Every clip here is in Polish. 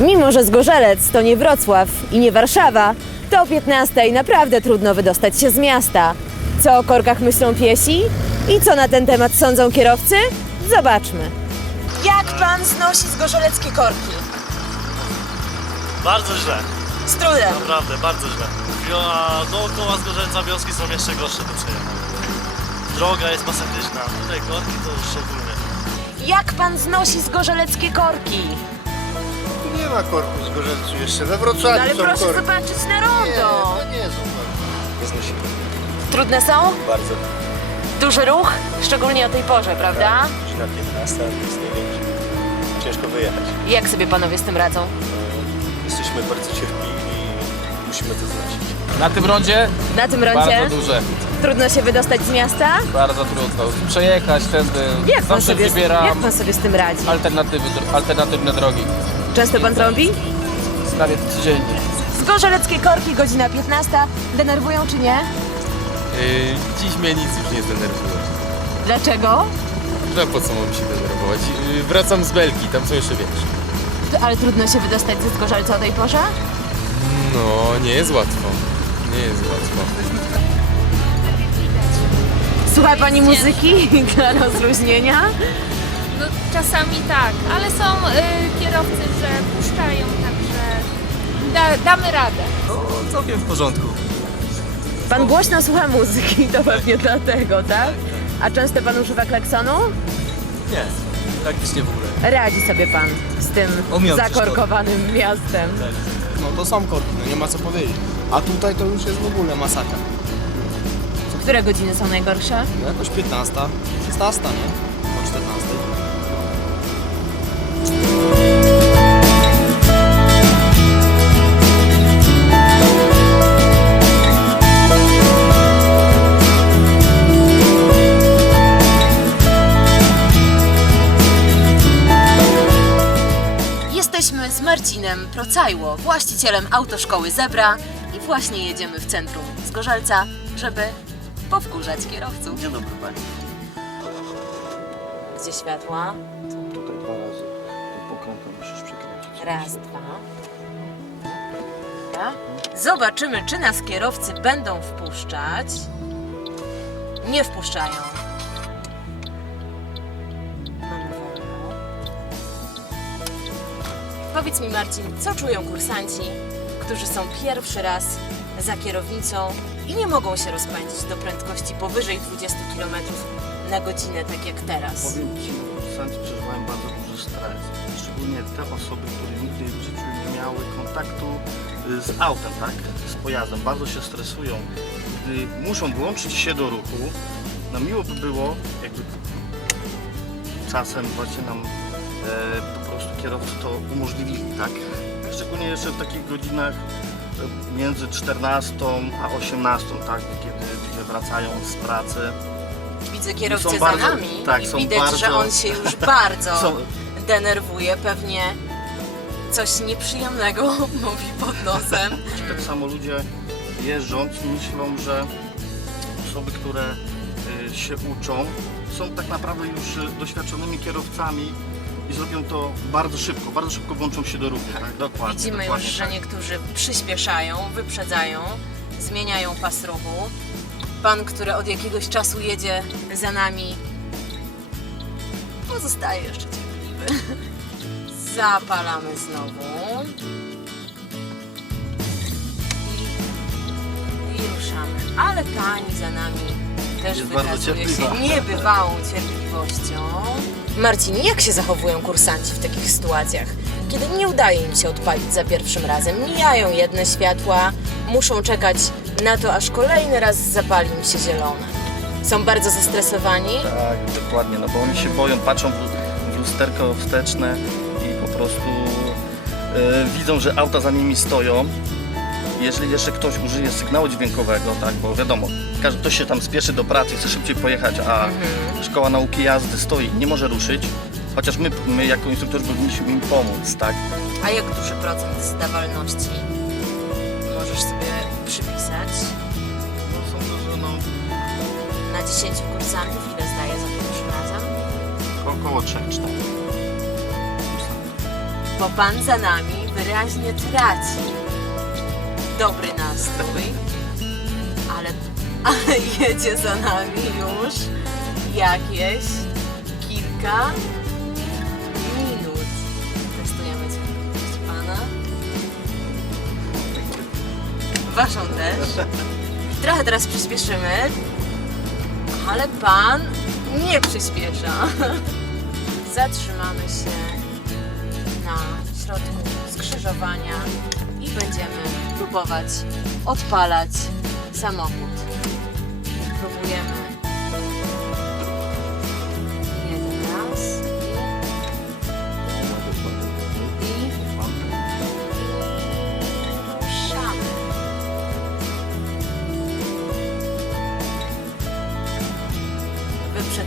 Mimo, że Zgorzelec to nie Wrocław i nie Warszawa, to o 15 naprawdę trudno wydostać się z miasta. Co o korkach myślą piesi? I co na ten temat sądzą kierowcy? Zobaczmy. Jak pan znosi zgorzeleckie korki? Bardzo źle, Z trudem. naprawdę, bardzo źle. A dookoła Zgorzelca wioski są jeszcze gorsze do przejechania. Droga jest masakryczna, tutaj korki to już szczególnie. Jak pan znosi zgorzeleckie korki? Tu nie ma korku z Gorzelcu jeszcze. We No Wrocławiu ale są proszę korki. zobaczyć na Nie, rondo. to nie są korki. Trudne są? Bardzo. Duży ruch? Szczególnie o tej porze, prawda? Godzina 15 to jest największy. Ciężko wyjechać. Jak sobie panowie z tym radzą? Jesteśmy bardzo cierpliwi i musimy to znosić. Na tym rondzie Na tym rondzie bardzo duże, trudno się wydostać z miasta? bardzo trudno. Przejechać tędy. Jak pan, Zawsze sobie, jak wybieram pan sobie z tym radzi? alternatywy, alternatywne drogi. Często pan trąbi? Prawie codziennie. Zgorzeleckie korki, godzina 15. Denerwują czy nie? Yy, dziś mnie nic już nie zdenerwuje. Dlaczego? No po co mam się denerwować? Yy, wracam z Belgii, tam są jeszcze większe. Ale trudno się wydostać ze Zgorzelca o tej porze? No, nie jest łatwo. Nie jest łatwo. Słucha pani muzyki dla rozluźnienia? No czasami tak, ale są y, kierowcy, że puszczają, także da, damy radę. Całkiem w porządku. Pan głośno słucha muzyki, to pewnie dlatego, tak? A często pan używa klaksonu? Nie, praktycznie w ogóle. Radzi sobie pan z tym Omijam zakorkowanym miastem. No to są korki, no nie ma co powiedzieć. A tutaj to już jest w ogóle masakra. Które godziny są najgorsze? No jakoś 15, 16, nie? Po 14. Jesteśmy z Marcinem Procajło, właścicielem autoszkoły Zebra i właśnie jedziemy w centrum Zgorzelca, żeby powkurzać kierowców. Dzień dobry Pani. Gdzie światła? Tutaj dwa razy. Tu pokrętą musisz przekręcić. Raz, dwa. Dobra. Zobaczymy, czy nas kierowcy będą wpuszczać. Nie wpuszczają. Mamy wolno. Powiedz mi, Marcin, co czują kursanci, którzy są pierwszy raz za kierownicą i nie mogą się rozpędzić do prędkości powyżej 20 km na godzinę, tak jak teraz? Powiem Ci, kursanci przeżywają bardzo duży stres. Szczególnie te osoby, które nigdy w życiu nie miały kontaktu y, z autem, tak? Z pojazdem. Bardzo się stresują, gdy muszą włączyć się do ruchu. No miło by było, jakby czasem właśnie nam e, po prostu kierowcy to umożliwili, tak? Szczególnie jeszcze w takich godzinach między 14 a 18, tak? Kiedy ludzie wracają z pracy. Widzę kierowcę za bardzo- nami tak, i widać, że bardzo- on się już bardzo Są, denerwuje. Pewnie coś nieprzyjemnego mówi pod nosem. Tak samo ludzie jeżdżąc myślą, że osoby, które y, się uczą, są tak naprawdę już y, doświadczonymi kierowcami i zrobią to bardzo szybko, bardzo szybko włączą się do ruchu. Tak, dokładnie. Widzimy już, dokładnie że tak. niektórzy przyspieszają, wyprzedzają, zmieniają pas ruchu. Pan, który od jakiegoś czasu jedzie za nami, pozostaje jeszcze cierpliwy. Zapalamy znowu. I, i ruszamy. Ale pani za nami też Jest wykazuje się niebywałą cierpliwością. Marcin, jak się zachowują kursanci w takich sytuacjach? Kiedy nie udaje im się odpalić za pierwszym razem, mijają jedne światła, muszą czekać na to, aż kolejny raz zapali im się zielone. Są bardzo zestresowani. Tak, dokładnie, no bo oni się boją, patrzą w, lusterko wsteczne i po prostu y, widzą, że auta za nimi stoją. Jeżeli jeszcze ktoś użyje sygnału dźwiękowego, tak, bo wiadomo, każdy ktoś się tam spieszy do pracy, chce szybciej pojechać, a szkoła nauki jazdy stoi, nie może ruszyć, chociaż my, my jako instruktorzy powinniśmy im pomóc, tak. A jak duży procent zdawalności możesz sobie przypisać? No, sądzę, że no, Na 10 kursantów ile zdaje za pierwszy około 3-4. Bo pan za nami wyraźnie traci dobry nastrój, ale, jedzie za nami już jakieś kilka minut. Testujemy cierpliwość pana. Waszą też. Trochę teraz przyspieszymy, ale pan nie przyspiesza. Zatrzymamy się na środku skrzyżowania i będziemy próbować odpalać samochód.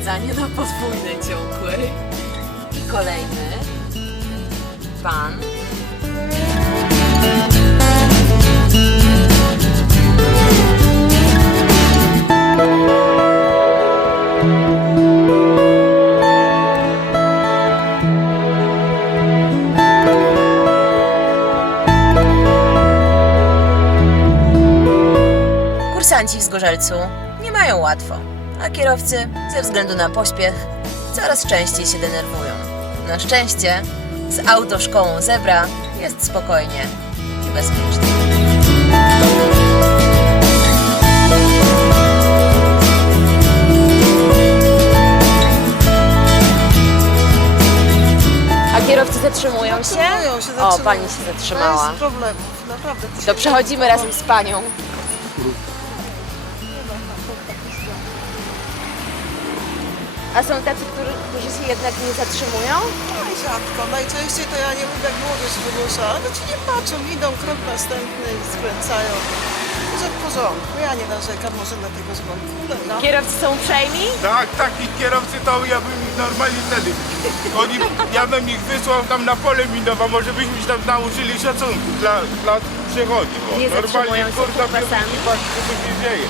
Wyprzedzanie na podwójnej ciągłej i kolejny. Pan. Kursanci w Zgorzelcu nie mają łatwo, a kierowcy ze względu na pośpiech coraz częściej się denerwują. Na szczęście z autoszkołą Zebra jest spokojnie i bezpiecznie. A kierowcy zatrzymują się? Zatrzymują się, O, pani się zatrzymała. Bez problemów, naprawdę. To przechodzimy razem z panią. A są tacy, którzy, którzy się jednak nie zatrzymują? No i rzadko. Najczęściej to ja nie lubię, jak młodzież wyrusza, ale ci nie patrzą, idą krok następny i skręcają. Że w porządku, ja nie narzekam może na tego złego. No. Kierowcy są uprzejmi? Tak, takich kierowcy to ja bym ich normalnie wtedy. Oni, ja bym ich wysłał tam na pole minowe, może byśmy się tam nauczyli szacunku dla, dla przechodniów. o. Nie zatrzymują się pasami? wie, patrz, co tu się dzieje.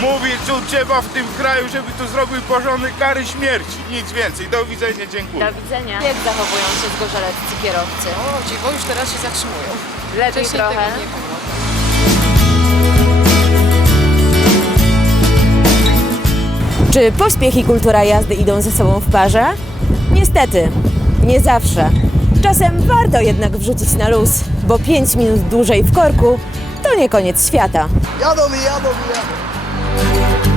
Mówię, co trzeba w tym kraju, żeby tu zrobił porządek kary śmierci. Nic więcej. Do widzenia, dziękuję. Do widzenia. Jak zachowują się zgorzeleccy kierowcy? O, dziwo, już teraz się zatrzymują. Lepiej trochę. było. Czy pośpiech i kultura jazdy idą ze sobą w parze? Niestety, nie zawsze. Czasem warto jednak wrzucić na luz, bo 5 minut dłużej w korku to nie koniec świata. Jadą mi, jadą mi, jadą. Thank you.